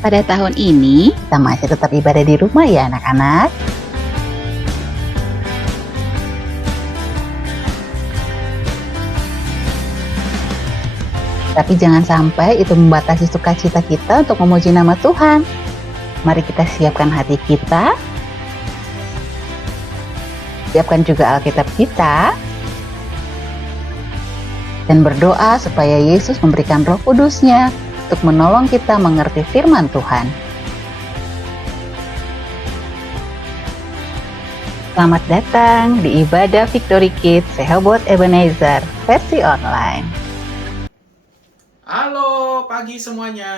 Pada tahun ini, kita masih tetap ibadah di rumah ya anak-anak. Tapi jangan sampai itu membatasi sukacita kita untuk memuji nama Tuhan. Mari kita siapkan hati kita, siapkan juga Alkitab kita, dan berdoa supaya Yesus memberikan Roh Kudus-Nya untuk menolong kita mengerti firman Tuhan. Selamat datang di ibadah Victory Kids Rehoboth Ebenezer versi online. Halo pagi semuanya.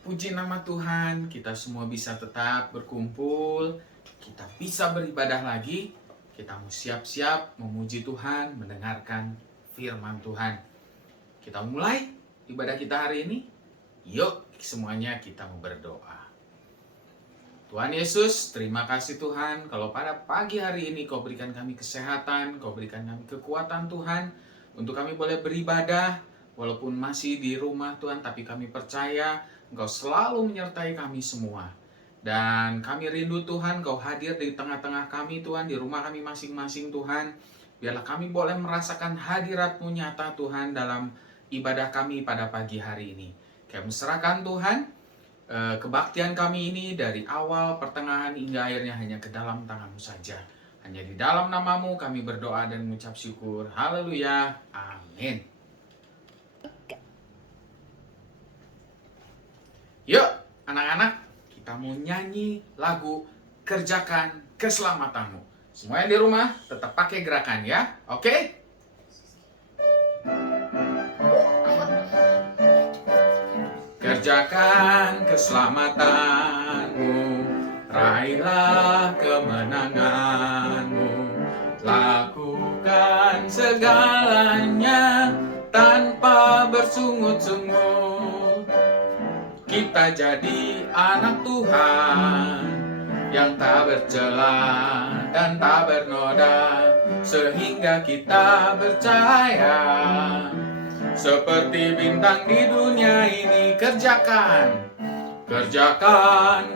Puji nama Tuhan, kita semua bisa tetap berkumpul, kita bisa beribadah lagi, kita mau siap-siap memuji Tuhan, mendengarkan firman Tuhan. Kita mulai ibadah kita hari ini. Yuk semuanya kita mau berdoa. Tuhan Yesus, terima kasih Tuhan, kalau pada pagi hari ini Kau berikan kami kesehatan, Kau berikan kami kekuatan Tuhan, untuk kami boleh beribadah, walaupun masih di rumah Tuhan, tapi kami percaya Engkau selalu menyertai kami semua. Dan kami rindu Tuhan, Kau hadir di tengah-tengah kami Tuhan, di rumah kami masing-masing Tuhan. Biarlah kami boleh merasakan hadirat-Mu nyata Tuhan dalam ibadah kami pada pagi hari ini. Kami serahkan Tuhan, kebaktian kami ini dari awal, pertengahan, hingga akhirnya hanya ke dalam tangan-Mu saja. Hanya di dalam nama-Mu kami berdoa dan mengucap syukur. Haleluya. Amin. Yuk anak-anak, kita mau nyanyi lagu Kerjakan Keselamatanmu. Semua yang di rumah tetap pakai gerakan ya, oke? Kerjakan keselamatanmu, raihlah kemenanganmu, lakukan segalanya tanpa bersungut-sungut. Kita jadi anak Tuhan yang tak bercela dan tak bernoda, sehingga kita percaya seperti bintang di dunia ini. Kerjakan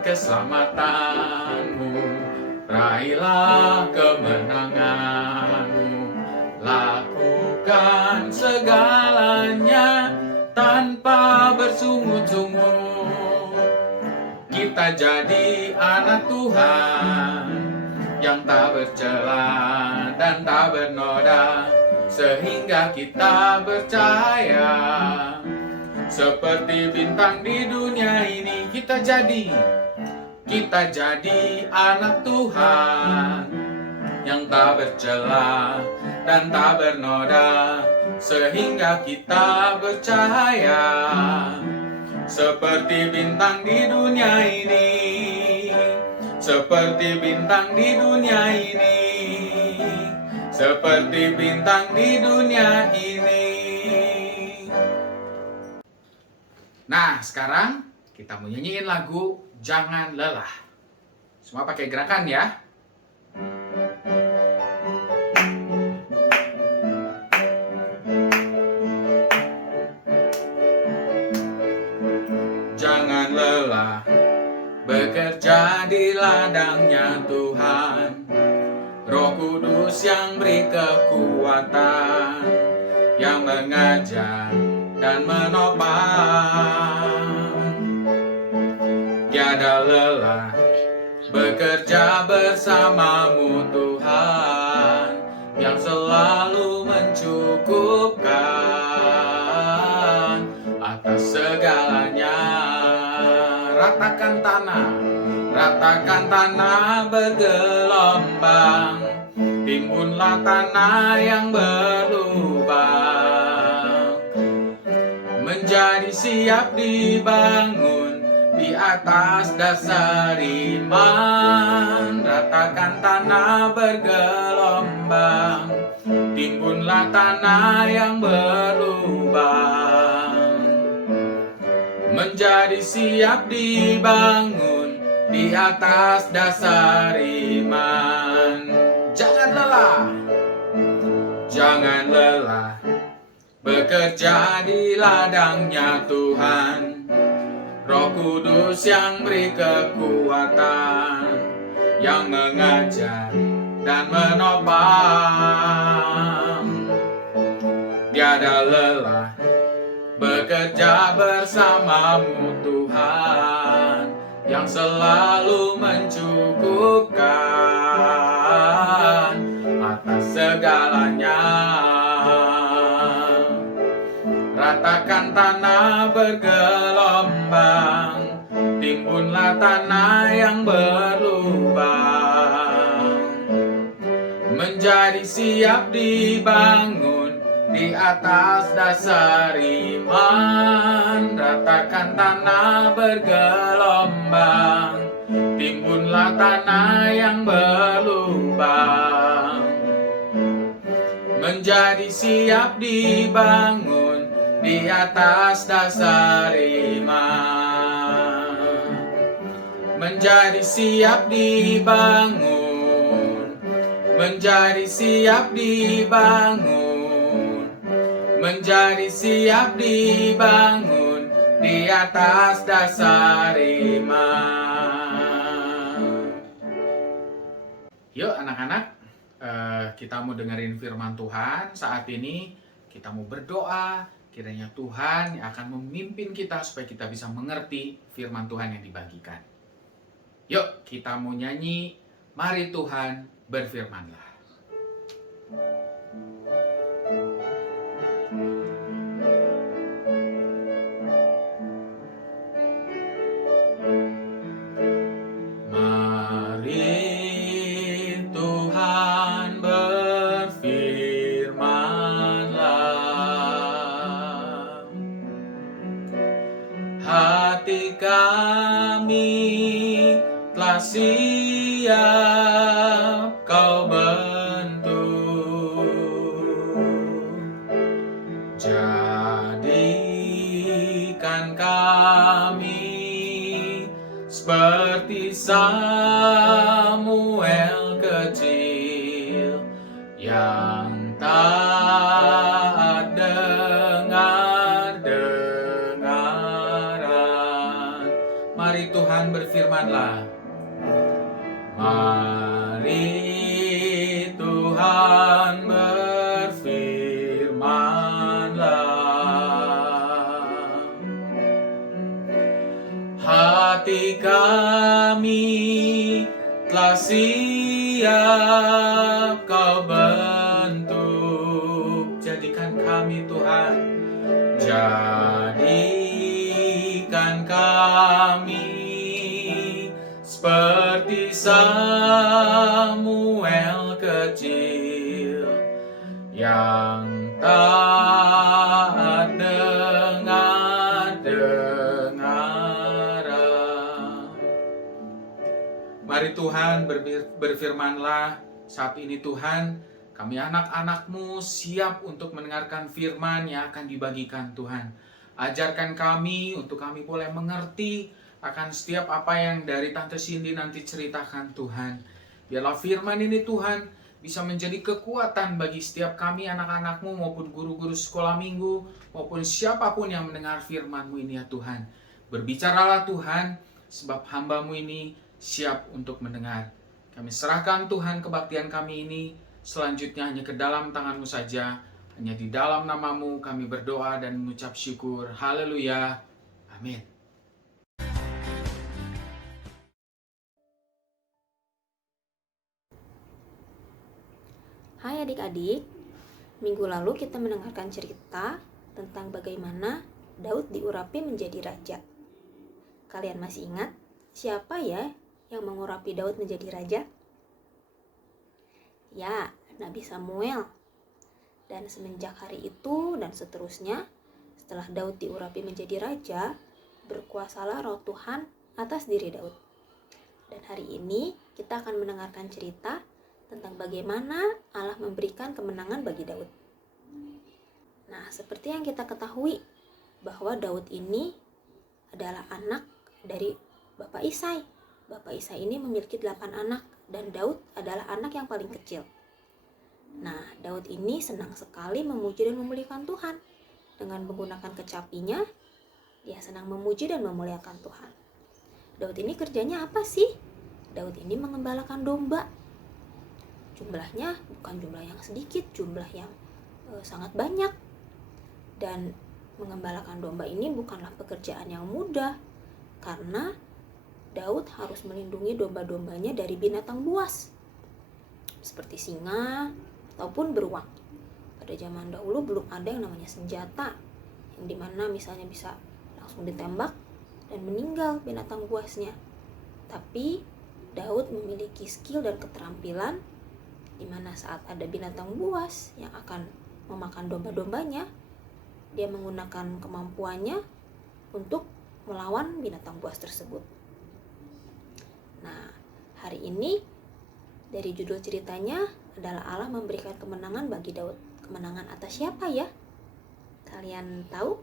keselamatanmu, raihlah kemenanganmu, lakukan segalanya tanpa bersungut-sungut. Kita jadi anak Tuhan yang tak bercela dan tak bernoda, sehingga kita percaya seperti bintang di dunia ini. Kita jadi anak Tuhan yang tak bercela dan tak bernoda, sehingga kita percaya seperti bintang di dunia ini, seperti bintang di dunia ini, seperti bintang di dunia ini. Nah, sekarang kita mau nyanyiin lagu Jangan Lelah. Semua pakai gerakan ya. Jangan lelah bekerja di ladangnya Tuhan. Roh Kudus yang beri kekuatan, yang mengajar dan menopang. Tiada lelah bekerja bersamamu Tuhan, yang selalu mencukupkan atas segalanya. Ratakan tanah bergelombang, timbunlah tanah yang berlubang, menjadi siap dibangun di atas dasar iman. Ratakan tanah bergelombang, timbunlah tanah yang berlubang, menjadi siap dibangun di atas dasar iman. Jangan lelah bekerja di ladangnya Tuhan. Roh Kudus yang beri kekuatan, yang mengajar dan menopang. Tiada lelah bekerja bersamamu Tuhan, yang selalu mencukupkan atas segalanya. Ratakan tanah bergelombang, timbunlah tanah yang berlubang, menjadi siap dibangun di atas dasar iman. Ratakan tanah bergelombang, timbunlah tanah yang berlubang, menjadi siap dibangun di atas dasar iman. Menjadi siap dibangun, menjadi siap dibangun, menjadi siap dibangun di atas dasar iman. Yuk anak-anak, kita mau dengerin firman Tuhan. Saat ini kita mau berdoa, kiranya Tuhan yang akan memimpin kita supaya kita bisa mengerti firman Tuhan yang dibagikan. Yuk kita mau nyanyi, mari Tuhan berfirmanlah. Hati kami telah siap kau bentuk, jadikan kami seperti Samuel kecil yang taat dengar dengaran. Mari Tuhan berfirmanlah. Mari Tuhan berfirmanlah. Hati kami telah siap kau bentuk, jadikan kami Tuhan, jadikan kami seperti Samuel kecil yang taat dengar dengaran. Mari Tuhan berfirmanlah saat ini Tuhan. Kami anak-anak-Mu siap untuk mendengarkan firman yang akan dibagikan Tuhan. Ajarkan kami untuk kami boleh mengerti akan setiap apa yang dari Tante Cindy nanti ceritakan Tuhan. Biarlah firman ini Tuhan bisa menjadi kekuatan bagi setiap kami anak-anak-Mu maupun guru-guru sekolah minggu maupun siapapun yang mendengar firman-Mu ini ya Tuhan. Berbicaralah Tuhan sebab hamba-Mu ini siap untuk mendengar. Kami serahkan Tuhan kebaktian kami ini selanjutnya hanya ke dalam tangan-Mu saja. Hanya di dalam nama-Mu kami berdoa dan mengucap syukur. Haleluya. Amin. Hai adik-adik, minggu lalu kita mendengarkan cerita tentang bagaimana Daud diurapi menjadi raja. Kalian masih ingat siapa ya yang mengurapi Daud menjadi raja? Ya, Nabi Samuel. Dan semenjak hari itu dan seterusnya, setelah Daud diurapi menjadi raja, berkuasalah roh Tuhan atas diri Daud. Dan hari ini kita akan mendengarkan cerita tentang bagaimana Allah memberikan kemenangan bagi Daud. Nah, seperti yang kita ketahui bahwa Daud ini adalah anak dari Bapak Isai. Bapak Isai ini memiliki 8 anak dan Daud adalah anak yang paling kecil. Nah, Daud ini senang sekali memuji dan memuliakan Tuhan dengan menggunakan kecapinya Dia senang memuji dan memuliakan Tuhan. Daud ini kerjanya apa sih? Daud ini mengembalakan domba. Jumlahnya bukan jumlah yang sedikit, jumlah yang sangat banyak. Dan mengembalakan domba ini bukanlah pekerjaan yang mudah, karena Daud harus melindungi domba-dombanya dari binatang buas, seperti singa ataupun beruang. Pada zaman dahulu belum ada yang namanya senjata, yang dimana misalnya bisa langsung ditembak dan meninggal binatang buasnya. Tapi Daud memiliki skill dan keterampilan di mana saat ada binatang buas yang akan memakan domba-dombanya, dia menggunakan kemampuannya untuk melawan binatang buas tersebut. Nah, hari ini dari judul ceritanya adalah Allah memberikan kemenangan bagi Daud. Kemenangan atas siapa ya? Kalian tahu?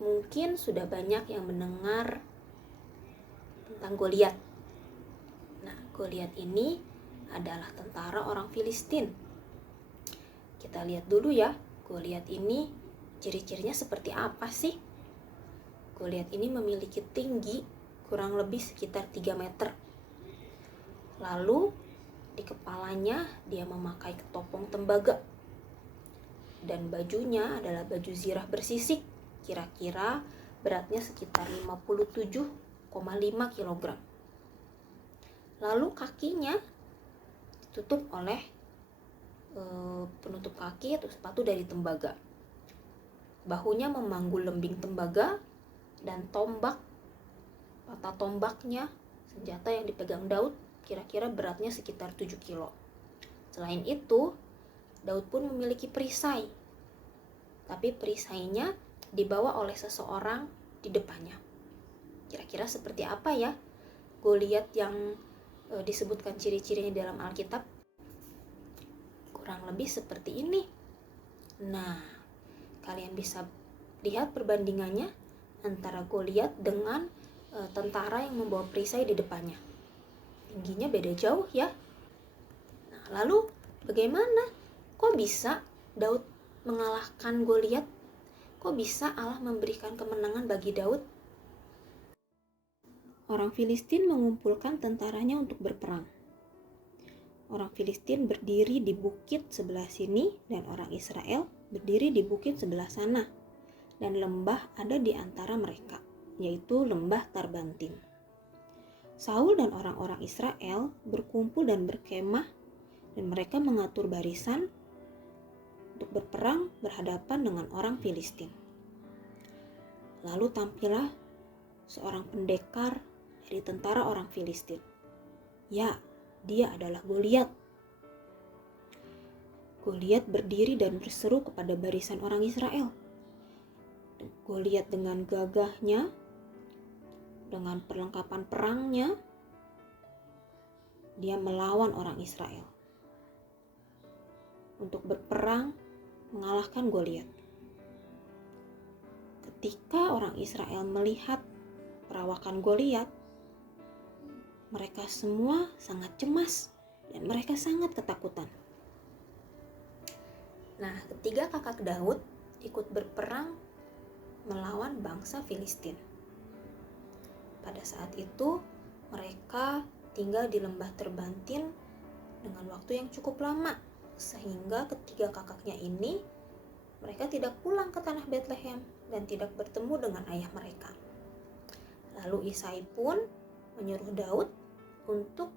Mungkin sudah banyak yang mendengar tentang Goliat. Nah, Goliat ini adalah tentara orang Filistin. Kita lihat dulu ya, Goliat ini ciri-cirinya seperti apa sih? Goliat ini memiliki tinggi kurang lebih sekitar 3 meter. Lalu di kepalanya dia memakai ketopong tembaga. Dan bajunya adalah baju zirah bersisik, kira-kira beratnya sekitar 57,5 kg. Lalu kakinya ditutup oleh penutup kaki atau sepatu dari tembaga. Bahunya memanggul lembing tembaga dan tombak, patah tombaknya, senjata yang dipegang Daud kira-kira beratnya sekitar 7 kilo. Selain itu, Daud pun memiliki perisai. Tapi perisainya dibawa oleh seseorang di depannya. Kira-kira seperti apa ya Goliat yang disebutkan ciri-cirinya dalam Alkitab? Kurang lebih seperti ini. Nah, kalian bisa lihat perbandingannya antara Goliat dengan tentara yang membawa perisai di depannya. Tingginya beda jauh ya. Nah, lalu bagaimana? Kok bisa Daud mengalahkan Goliat? Kok bisa Allah memberikan kemenangan bagi Daud? Orang Filistin mengumpulkan tentaranya untuk berperang. Orang Filistin berdiri di bukit sebelah sini dan orang Israel berdiri di bukit sebelah sana. Dan lembah ada di antara mereka, yaitu lembah Tarbantin. Saul dan orang-orang Israel berkumpul dan berkemah, dan mereka mengatur barisan untuk berperang berhadapan dengan orang Filistin. Lalu tampillah seorang pendekar dari tentara orang Filistin. Ya, dia adalah Goliat. Goliat berdiri dan berseru kepada barisan orang Israel. Goliat dengan gagahnya, dengan perlengkapan perangnya, dia melawan orang Israel untuk berperang mengalahkan Goliat. Ketika orang Israel melihat perawakan Goliat, mereka semua sangat cemas dan mereka sangat ketakutan. Nah, ketiga kakak Daud ikut berperang melawan bangsa Filistin. Pada saat itu, mereka tinggal di lembah Tarbantin dengan waktu yang cukup lama, sehingga ketiga kakaknya ini mereka tidak pulang ke tanah Bethlehem dan tidak bertemu dengan ayah mereka. Lalu Isai pun menyuruh Daud untuk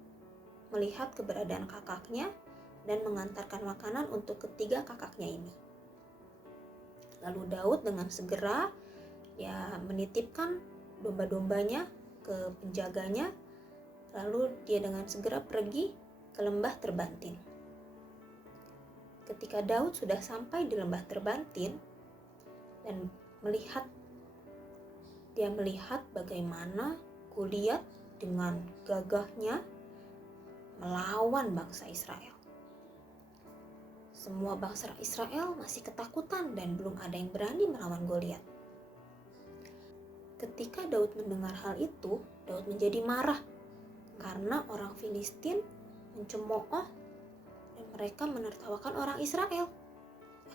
melihat keberadaan kakaknya dan mengantarkan makanan untuk ketiga kakaknya ini. Lalu Daud dengan segera menitipkan domba-dombanya ke penjaganya, lalu dia dengan segera pergi ke lembah Tarbantin. Ketika Daud sudah sampai di lembah Tarbantin dan dia melihat bagaimana Goliat dengan gagahnya melawan bangsa Israel. Semua bangsa Israel masih ketakutan dan belum ada yang berani melawan Goliat. Ketika Daud mendengar hal itu, Daud menjadi marah karena orang Filistin mencemooh dan mereka menertawakan orang Israel.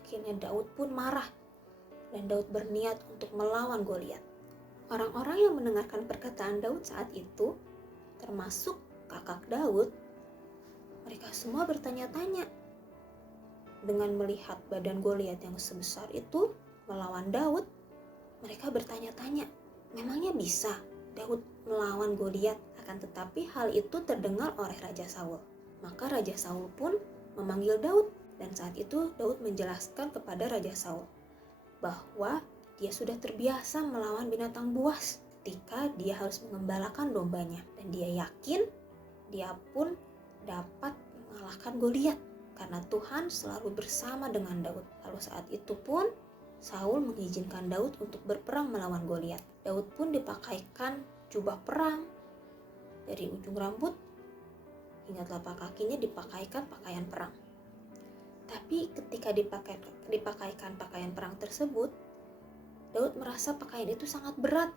Akhirnya Daud pun marah. dan Daud berniat untuk melawan Goliat. Orang-orang yang mendengarkan perkataan Daud saat itu, termasuk kakak Daud, mereka semua bertanya-tanya. Dengan melihat badan Goliat yang sebesar itu melawan Daud, mereka bertanya-tanya, memangnya bisa Daud melawan Goliat? Akan tetapi hal itu terdengar oleh Raja Saul. Maka Raja Saul pun memanggil Daud, dan saat itu Daud menjelaskan kepada Raja Saul bahwa dia sudah terbiasa melawan binatang buas ketika dia harus mengembalakan dombanya, dan dia yakin dia pun dapat mengalahkan Goliat karena Tuhan selalu bersama dengan Daud. Lalu saat itu pun Saul mengizinkan Daud untuk berperang melawan Goliat. Daud pun dipakaikan jubah perang, dari ujung rambut hingga telapak kakinya dipakaikan pakaian perang. Tapi ketika dipakaikan pakaian perang tersebut, Daud merasa pakaian itu sangat berat.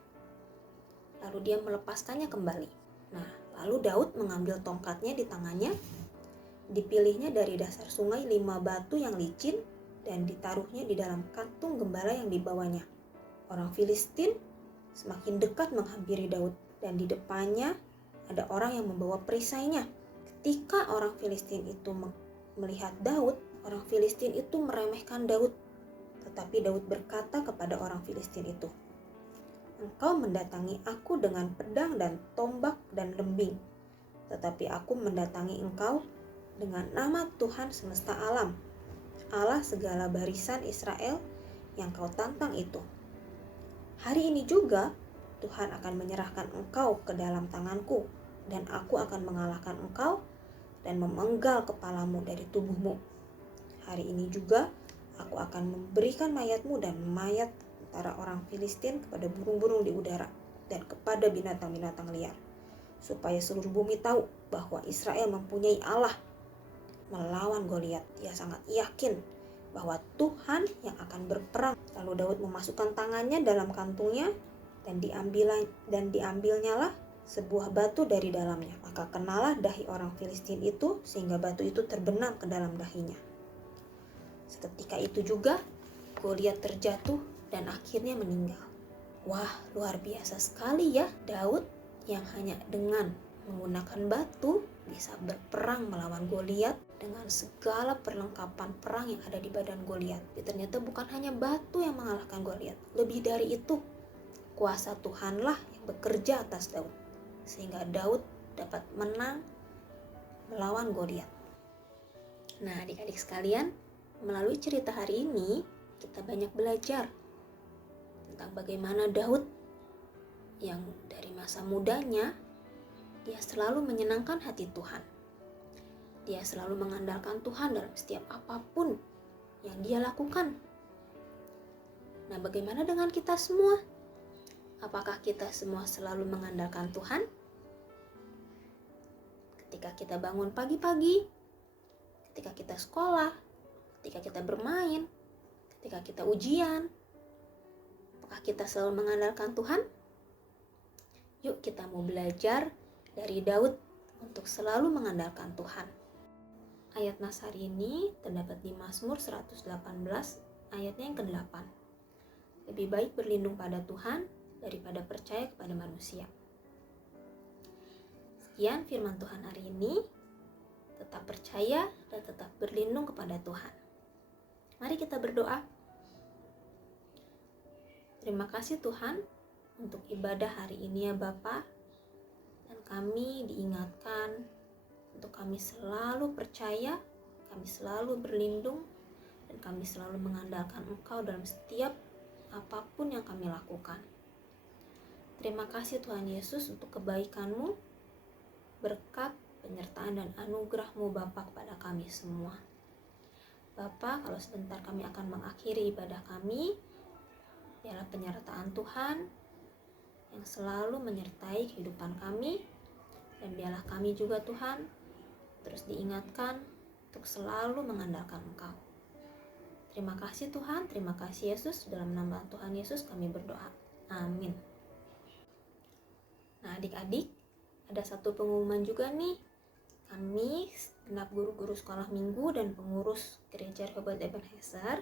Lalu dia melepaskannya kembali. Nah, lalu Daud mengambil tongkatnya di tangannya, dipilihnya dari dasar sungai 5 batu yang licin, dan ditaruhnya di dalam kantung gembala yang dibawanya. Orang Filistin semakin dekat menghampiri Daud, dan di depannya ada orang yang membawa perisainya. Ketika orang Filistin itu melihat Daud, orang Filistin itu meremehkan Daud. Tetapi Daud berkata kepada orang Filistin itu, "Engkau mendatangi aku dengan pedang dan tombak dan lembing, tetapi aku mendatangi engkau dengan nama Tuhan semesta alam, Allah segala barisan Israel yang kau tantang itu. Hari ini juga Tuhan akan menyerahkan engkau ke dalam tanganku, dan aku akan mengalahkan engkau dan memenggal kepalamu dari tubuhmu. Hari ini juga aku akan memberikan mayatmu dan mayat antara orang Filistin kepada burung-burung di udara dan kepada binatang-binatang liar, supaya seluruh bumi tahu bahwa Israel mempunyai Allah." Melawan Goliat, dia sangat yakin bahwa Tuhan yang akan berperang. Lalu Daud memasukkan tangannya dalam kantungnya, dan diambilnya lah sebuah batu dari dalamnya. Maka kenalah dahi orang Filistin itu, sehingga batu itu terbenam ke dalam dahinya. Seketika itu juga Goliat terjatuh dan akhirnya meninggal. Wah, luar biasa sekali ya, Daud yang hanya dengan menggunakan batu bisa berperang melawan Goliat dengan segala perlengkapan perang yang ada di badan Goliat. Ternyata bukan hanya batu yang mengalahkan Goliat, lebih dari itu, kuasa Tuhanlah yang bekerja atas Daud, sehingga Daud dapat menang melawan Goliat. Nah, adik-adik sekalian, melalui cerita hari ini kita banyak belajar tentang bagaimana Daud yang dari masa mudanya dia selalu menyenangkan hati Tuhan. Dia selalu mengandalkan Tuhan dalam setiap apapun yang dia lakukan. Nah, bagaimana dengan kita semua? Apakah kita semua selalu mengandalkan Tuhan? Ketika kita bangun pagi-pagi, ketika kita sekolah, ketika kita bermain, ketika kita ujian, apakah kita selalu mengandalkan Tuhan? Yuk kita mau belajar dari Daud untuk selalu mengandalkan Tuhan. Ayat nas hari ini terdapat di Mazmur 118 ayatnya yang ke-8. Lebih baik berlindung pada Tuhan daripada percaya kepada manusia. Sekian firman Tuhan hari ini. Tetap percaya dan tetap berlindung kepada Tuhan. Mari kita berdoa. Terima kasih Tuhan untuk ibadah hari ini ya Bapa. Dan kami diingatkan untuk kami selalu percaya, kami selalu berlindung, dan kami selalu mengandalkan Engkau dalam setiap apapun yang kami lakukan. Terima kasih Tuhan Yesus untuk kebaikan-Mu, berkat, penyertaan dan anugerah-Mu Bapa kepada kami semua. Bapa, kalau sebentar kami akan mengakhiri ibadah kami, biarlah penyertaan Tuhan yang selalu menyertai kehidupan kami, dan biarlah kami juga Tuhan terus diingatkan untuk selalu mengandalkan Engkau. Terima kasih Tuhan, terima kasih Yesus, dalam nama Tuhan Yesus kami berdoa. Amin. Nah adik-adik, ada satu pengumuman juga nih. Kami, genap guru-guru sekolah minggu dan pengurus gereja Rehoboth Ebenezer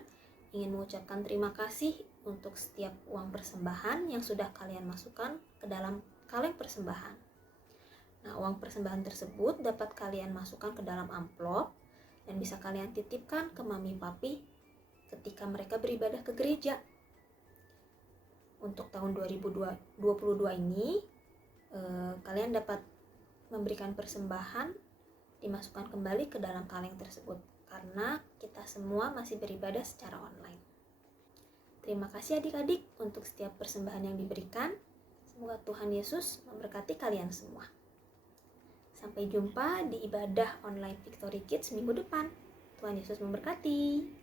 ingin mengucapkan terima kasih untuk setiap uang persembahan yang sudah kalian masukkan ke dalam kaleng persembahan. Nah, uang persembahan tersebut dapat kalian masukkan ke dalam amplop dan bisa kalian titipkan ke mami papi ketika mereka beribadah ke gereja. Untuk tahun 2022 ini, kalian dapat memberikan persembahan dimasukkan kembali ke dalam kaleng tersebut karena kita semua masih beribadah secara online. Terima kasih adik-adik untuk setiap persembahan yang diberikan. Semoga Tuhan Yesus memberkati kalian semua. Sampai jumpa di ibadah online Victory Kids minggu depan. Tuhan Yesus memberkati.